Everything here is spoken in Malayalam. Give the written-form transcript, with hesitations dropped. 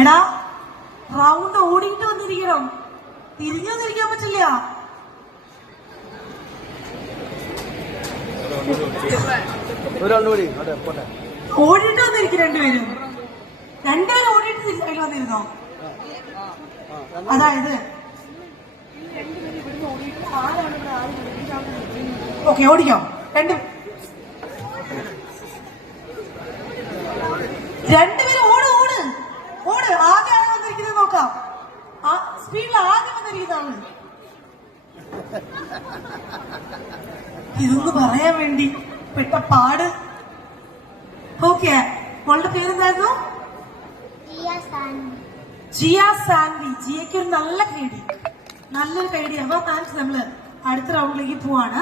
എടാ റൗണ്ട് ഓടിയിട്ട് വന്നിരിക്കണം, തിരിഞ്ഞൊന്നിരിക്കാൻ പറ്റില്ല. ഓടിയിട്ട് വന്നിരിക്കും രണ്ടുപേരും ഓടിയിട്ട് വന്നിരുന്നോ? അതായത് ഓക്കെ ഓടിക്കാം. രണ്ടുപേരും ഓട് ഓട് ഓട്. ആദ്യമാണ് വന്നിരിക്കുന്നത് നോക്കാം. ആ സ്പീഡിൽ ആദ്യം വന്നിരിക്കുന്നതാണ്. ഇതൊന്ന് പറയാൻ വേണ്ടി പെട്ട പാട്. ഓക്കെ, അവളുടെ പേരെന്തായിരുന്നു? ജിയ സാൻവി. ജിയയ്ക്ക് ഒരു നല്ല കൈഡി, നല്ലൊരു കൈഡി. അപ്പൊ താങ്ക്സ്. നമ്മള് അടുത്ത റൗണ്ടിലേക്ക് പോവാണ്.